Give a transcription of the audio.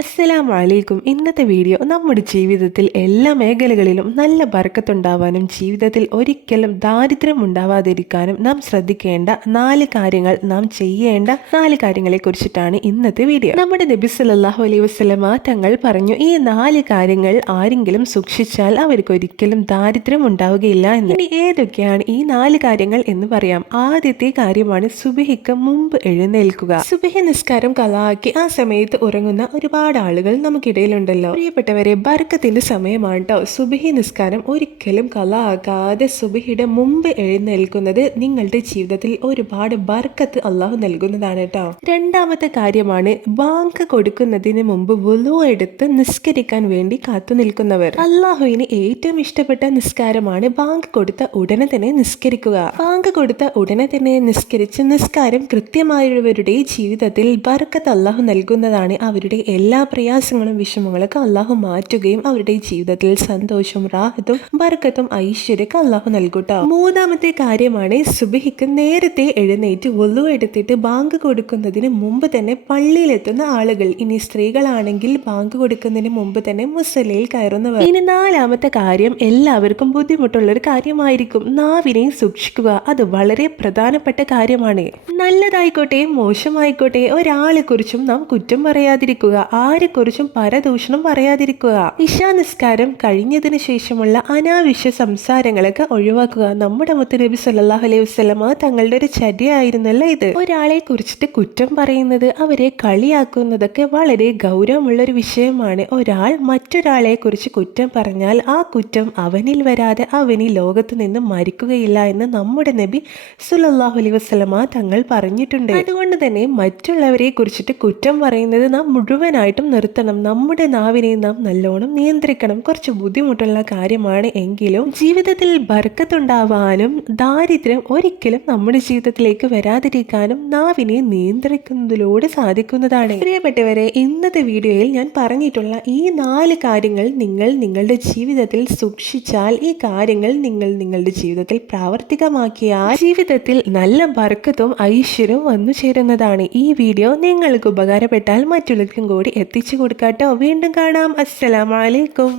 അസ്സലാമു അലൈക്കും ഇന്നത്തെ വീഡിയോ നമ്മുടെ ജീവിതത്തിൽ എല്ലാ മേഖലകളിലും നല്ല ബർക്കത്തുണ്ടാവാനും ജീവിതത്തിൽ ഒരിക്കലും ദാരിദ്ര്യം ഉണ്ടാവാതിരിക്കാനും നാം ശ്രദ്ധിക്കേണ്ട നാല് കാര്യങ്ങൾ നാം ചെയ്യേണ്ട നാല് കാര്യങ്ങളെ കുറിച്ചിട്ടാണ് ഇന്നത്തെ വീഡിയോ. നമ്മുടെ നബി സല്ലല്ലാഹു അലൈഹി വസ്ലമ തങ്ങൾ പറഞ്ഞു ഈ നാല് കാര്യങ്ങൾ ആരെങ്കിലും സൂക്ഷിച്ചാൽ അവർക്ക് ഒരിക്കലും ദാരിദ്ര്യം ഉണ്ടാവുകയില്ല എന്ന്. ഇനി ഏതൊക്കെയാണ് ഈ നാല് കാര്യങ്ങൾ എന്ന് പറയാം. ആദ്യത്തെ കാര്യമാണ് സുബിഹിക്ക് മുമ്പ് എഴുന്നേൽക്കുക. സുബഹി നിസ്കാരം കലാക്കി ആ സമയത്ത് ഉറങ്ങുന്ന ഒരുപാട് ആളുകൾ നമുക്കിടയിലുണ്ടല്ലോ. പ്രിയപ്പെട്ടവരെ ബർക്കത്തിന്റെ സമയമാണ് കേട്ടോ സുബിഹി നിസ്കാരം ഒരിക്കലും കലാകാതെ സുബിഹിയുടെ മുമ്പ് എഴുന്നേൽക്കുന്നത് നിങ്ങളുടെ ജീവിതത്തിൽ ഒരുപാട് ബർക്കത്ത് അള്ളാഹു നൽകുന്നതാണ് കേട്ടോ. രണ്ടാമത്തെ കാര്യമാണ് ബാങ്ക് കൊടുക്കുന്നതിന് മുമ്പ് വുലു എടുത്ത് നിസ്കരിക്കാൻ വേണ്ടി കാത്തു നിൽക്കുന്നവർ. അള്ളാഹുവിന് ഏറ്റവും ഇഷ്ടപ്പെട്ട നിസ്കാരമാണ് ബാങ്ക് കൊടുത്ത ഉടനെ തന്നെ നിസ്കരിക്കുക. ബാങ്ക് കൊടുത്ത ഉടനെ തന്നെ നിസ്കരിച്ച് നിസ്കാരം കൃത്യമായുള്ളവരുടെ ജീവിതത്തിൽ ബർക്കത്ത് അള്ളാഹു നൽകുന്നതാണ്. അവരുടെ എല്ലാ പ്രയാസങ്ങളും വിഷമങ്ങളൊക്കെ അള്ളാഹു മാറ്റുകയും അവരുടെ ജീവിതത്തിൽ സന്തോഷവും റാഹത്തും ബർക്കത്തും ഐശ്വര്യമൊക്കെ അള്ളാഹു നൽകൂട്ടോ. മൂന്നാമത്തെ കാര്യമാണ് സുബിഹിക്ക് നേരത്തെ എഴുന്നേറ്റ് ഒല്ലു എടുത്തിട്ട് ബാങ്ക് കൊടുക്കുന്നതിന് മുമ്പ് തന്നെ പള്ളിയിലെത്തുന്ന ആളുകൾ. ഇനി സ്ത്രീകളാണെങ്കിൽ ബാങ്ക് കൊടുക്കുന്നതിന് മുമ്പ് തന്നെ മുസലയിൽ കയറുന്നവർ. ഇനി നാലാമത്തെ കാര്യം എല്ലാവർക്കും ബുദ്ധിമുട്ടുള്ള ഒരു കാര്യമായിരിക്കും. നാവിനെ സൂക്ഷിക്കുക. അത് വളരെ പ്രധാനപ്പെട്ട കാര്യമാണ്. നല്ലതായിക്കോട്ടെ മോശമായിക്കോട്ടെ ഒരാളെ കുറിച്ചും നാം കുറ്റം പറയാതിരിക്കുക ആരെക്കുറിച്ചും പരദൂഷണം പറയാതിരിക്കുക. ഇഷാനിസ്കാരം കഴിഞ്ഞതിന് ശേഷമുള്ള അനാവശ്യ സംസാരങ്ങളൊക്കെ ഒഴിവാക്കുക. നമ്മുടെ മുത്തനബി സല്ലല്ലാഹു അലൈഹി വസ്ലമ തങ്ങളുടെ ഒരു ചര്യയായിരുന്നല്ലോ ഇത്? ഒരാളെ കുറിച്ചിട്ട് കുറ്റം പറയുന്നത് അവരെ കളിയാക്കുന്നതൊക്കെ വളരെ ഗൗരവമുള്ള ഒരു വിഷയമാണ്. ഒരാൾ മറ്റൊരാളെ കുറിച്ച് കുറ്റം പറഞ്ഞാൽ ആ കുറ്റം അവനിൽ വരാതെ അവനി ലോകത്ത് നിന്ന് മരിക്കുകയില്ല എന്ന് നമ്മുടെ നബി സുലല്ലാഹു അലൈഹി വസല്ലമ തങ്ങൾ പറഞ്ഞിട്ടുണ്ട്. അതുകൊണ്ട് തന്നെ മറ്റുള്ളവരെ കുറിച്ചിട്ട് കുറ്റം പറയുന്നത് നാം മുഴുവനായിട്ടും നിർത്തണം. നമ്മുടെ നാവിനെ നാം നല്ലോണം നിയന്ത്രിക്കണം. കുറച്ച് ബുദ്ധിമുട്ടുള്ള കാര്യമാണ് എങ്കിലും ജീവിതത്തിൽ ബർക്കത്തുണ്ടാവാനും ദാരിദ്ര്യം ഒരിക്കലും നമ്മുടെ ജീവിതത്തിലേക്ക് വരാതിരിക്കാനും നാവിനെ നിയന്ത്രിക്കുന്നതിലൂടെ സാധിക്കുന്നതാണ്. പ്രിയപ്പെട്ടവരെ ഇന്നത്തെ വീഡിയോയിൽ ഞാൻ പറഞ്ഞിട്ടുള്ള ഈ നാല് കാര്യങ്ങൾ നിങ്ങൾ നിങ്ങളുടെ ജീവിതത്തിൽ സൂക്ഷിച്ചാൽ ഈ കാര്യങ്ങൾ നിങ്ങൾ നിങ്ങളുടെ ജീവിതത്തിൽ പ്രാവർത്തികമാക്കിയാൽ ജീവിതത്തിൽ നല്ല ബർക്കത്തും ഐശ്വര്യവും വന്നു ചേരുന്നതാണ് ഈ വീഡിയോ. നിങ്ങൾക്ക് ഉപകാരപ്പെട്ടാൽ മറ്റുള്ളവർക്കും കൂടി എത്തിച്ചു കൊടുക്കാട്ടോ. വീണ്ടും കാണാം. അസ്സലാമലൈക്കും